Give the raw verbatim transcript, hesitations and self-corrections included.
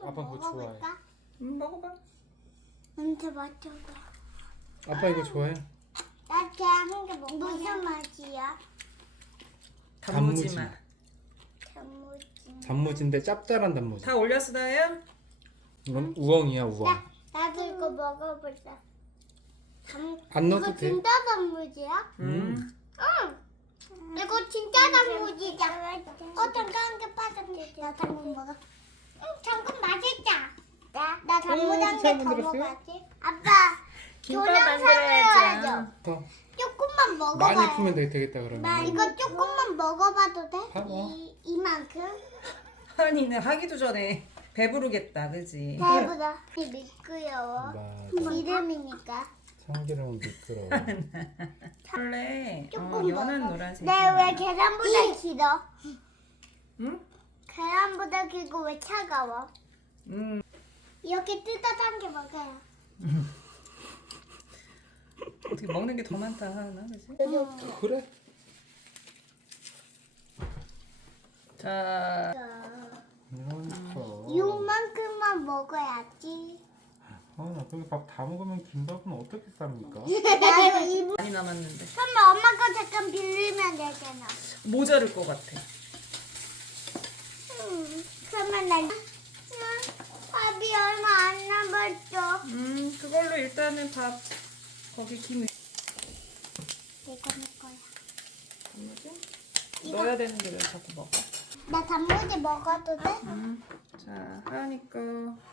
아빠 그거 좋아해. 먹어볼까? 음, 먹어봐. 먼저 맞춰봐. 아빠 이거 좋아해? 나 그냥 한 개 먹어. 무슨 맛이야? 단무지 단무지. 맛. 단무지. 단무지인데 짭짤한 단무지. 다 올렸어, 다혜야? 이건 우엉이야 우엉. 나 나도 이거 먹어볼래. 단 안 넣어도 이거 돼. 진짜 단무지야? 음. 응. 이거 진짜 단무지야. 어 잠깐 한 개 빠졌네. 나 당근 먹어. 응, 당근 맛있다. 나, 나 당근 어, 한 잘 개 더 만들었어요? 먹어야지. 아빠, 김밥 동영상을 만들어야지. 해야죠. 더 조금만 먹어봐요. 많이 풀면 되- 되겠다 나 그러면. 이거 조금만 먹어봐도 돼? 봐봐. 이, 이만큼? 하은이는 하기도 전에 배부르겠다, 그지? 배보다 미끄러워. 맞아. 이름이니까. 참기름은 미끄러워. 원래 어, 조금 연한 먹어. 노란색. 네, 왜 계란보다 길어? 응? 계란보다 길고 왜 차가워? 음. 이렇게 뜯어단 게 먹어요. 어떻게 먹는 게 더 많다, 하은아, 그지? 그래? 자, 이렇게. 이만큼만 먹어야지. 아나 그렇게 밥 다 먹으면 김밥은 어떻게 쌉니까? 나도 이 많이 남았는데 그러면 엄마 거 잠깐 빌리면 되잖아. 모자랄 것 같아. 음, 그러면 난 음, 밥이 얼마 안 남았어. 음, 그걸로 일단은 밥 거기 김 이거 내 거야. 단무지 이거- 넣어야 되는데 왜 자꾸 먹어? 나 단무지 먹어도 돼? 음, 자, 하은이 거